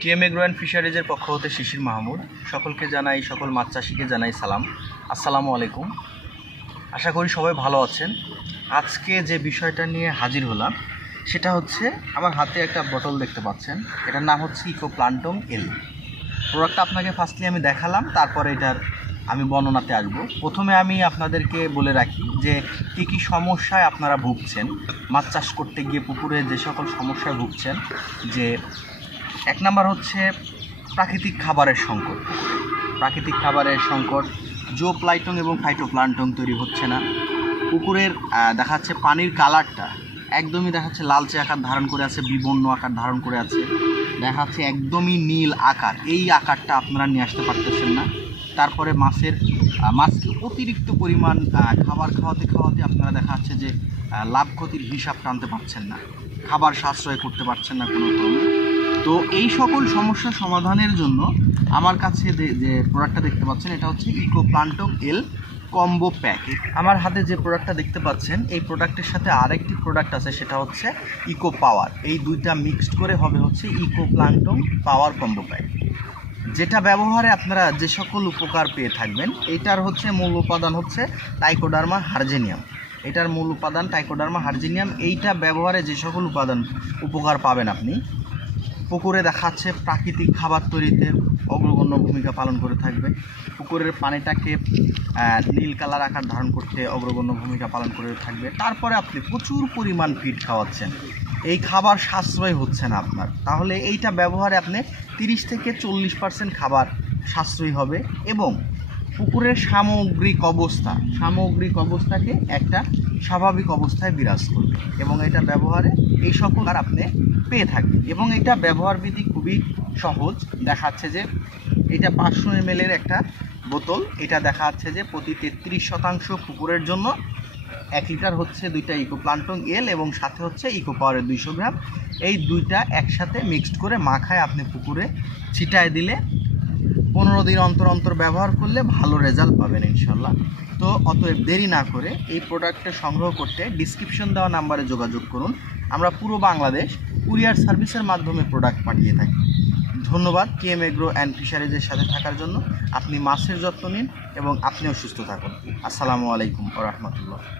TM agro and ফিশারিজের পক্ষ হতে শিশির মাহমুদ সকলকে জানাই, সকল মাছ চাষিকে জানাই সালাম। আসসালামু আলাইকুম। আশা করি সবাই ভালো আছেন। আজকে যে বিষয়টা নিয়ে হাজির হলাম সেটা হচ্ছে, আমার হাতে একটা বোতল দেখতে পাচ্ছেন, এটার নাম হচ্ছে ইকো প্লান্টং এল। প্রোডাক্টটা আপনাকে ফার্স্টলি আমি দেখালাম, তারপরে এটার আমি বর্ণনাতে আসব। প্রথমে আমি আপনাদেরকে বলে রাখি যে কী কী সমস্যায় আপনারা ভুগছেন মাছ চাষ করতে গিয়ে, পুকুরে যে সকল সমস্যায় ভুগছেন। যে এক নাম্বার হচ্ছে প্রাকৃতিক খাবারের সংকট। প্রাকৃতিক খাবারের সংকট, জোপ্লাইটন এবং ফাইটোপ্লান্টন তৈরি হচ্ছে না। পুকুরের দেখা যাচ্ছে পানির কালারটা একদমই দেখা যাচ্ছে লালচে আকার ধারণ করে আছে, বিবর্ণ আকার ধারণ করে আছে, দেখা যাচ্ছে একদমই নীল আকার। এই আকারটা আপনারা নিয়ে আসতে পারতেছেন না। তারপরে মাছকে অতিরিক্ত পরিমাণ খাবার খাওয়াতে আপনারা দেখা যাচ্ছে যে লাভ ক্ষতির হিসাব টানতে পারছেন না, খাবার সাশ্রয় করতে পারছেন না কোনো ক্রমে। তো এই সকল সমস্যা সমাধানের জন্য আমার কাছে যে প্রোডাক্টটা দেখতে পাচ্ছেন, এটা হচ্ছে ইকো প্লান্টং এল কম্বো প্যাক। আমার হাতে যে প্রোডাক্টটা দেখতে পাচ্ছেন, এই প্রোডাক্টের সাথে আরেকটি প্রোডাক্ট আছে, সেটা হচ্ছে ইকো পাওয়ার। এই দুইটা মিক্সড করে হবে হচ্ছে ইকো প্লান্টং পাওয়ার কম্বো প্যাক, যেটা ব্যবহারে আপনারা যে সকল উপকার পেয়ে থাকবেন। এটার হচ্ছে মূল উপাদান হচ্ছে টাইকোডার্মা হার্জেনিয়াম। এটার মূল উপাদান টাইকোডার্মা হার্জেনিয়াম। এইটা ব্যবহারে যে সকল উপকার পাবেন আপনি, পুকুরে দেখাচ্ছে প্রাকৃতিক খাবার তৈরিতে অগ্রগণ্য ভূমিকা পালন করে থাকবে, পুকুরের পানিটাকে নীল কালার আকার ধারণ করতে অগ্রগণ্য ভূমিকা পালন করে থাকবে। তারপরে আপনি প্রচুর পরিমাণ ফিড খাওয়াচ্ছেন, এই খাবার সাশ্রয় হচ্ছে না আপনার, তাহলে এইটা ব্যবহারে আপনি 30 থেকে 40% খাবার সাশ্রয়ী হবে এবং পুকুরের সামগ্রিক অবস্থাকে একটা স্বাভাবিক অবস্থায় বিরাজ করবে এবং এটা ব্যবহারে এই সকল আর আপনি পেয়ে থাকবেন। এবং এটা ব্যবহার বিধি খুবই সহজ। দেখাচ্ছে যে এটা 500 ml এর একটা বোতল। এটা দেখা যাচ্ছে যে প্রতি 33% পুকুরের জন্য 1 লিটার হচ্ছে দুইটা ইকো প্লান্টং এল এবং সাথে হচ্ছে ইকো পাওয়ারের 200 গ্রাম। এই দুইটা একসাথে মিক্সড করে মাখায় আপনি পুকুরে ছিটায় দিলে 15 দিন অন্তর ব্যবহার করলে ভালো রেজাল্ট পাবেন ইনশাল্লাহ। তো অতএব দেরি না করে এই প্রোডাক্টটা সংগ্রহ করতে ডিসক্রিপশন দেওয়া নাম্বারে যোগাযোগ করুন। আমরা পুরো বাংলাদেশ কুরিয়ার সার্ভিসের মাধ্যমে প্রোডাক্ট পাঠিয়ে থাকি। ধন্যবাদ টিএম এগ্রো অ্যান্ড ফিশারিজের সাথে থাকার জন্য। আপনি মাছের যত্ন নিন এবং আপনিও সুস্থ থাকুন। আসসালামু আলাইকুম ওয়া রাহমাতুল্লাহ।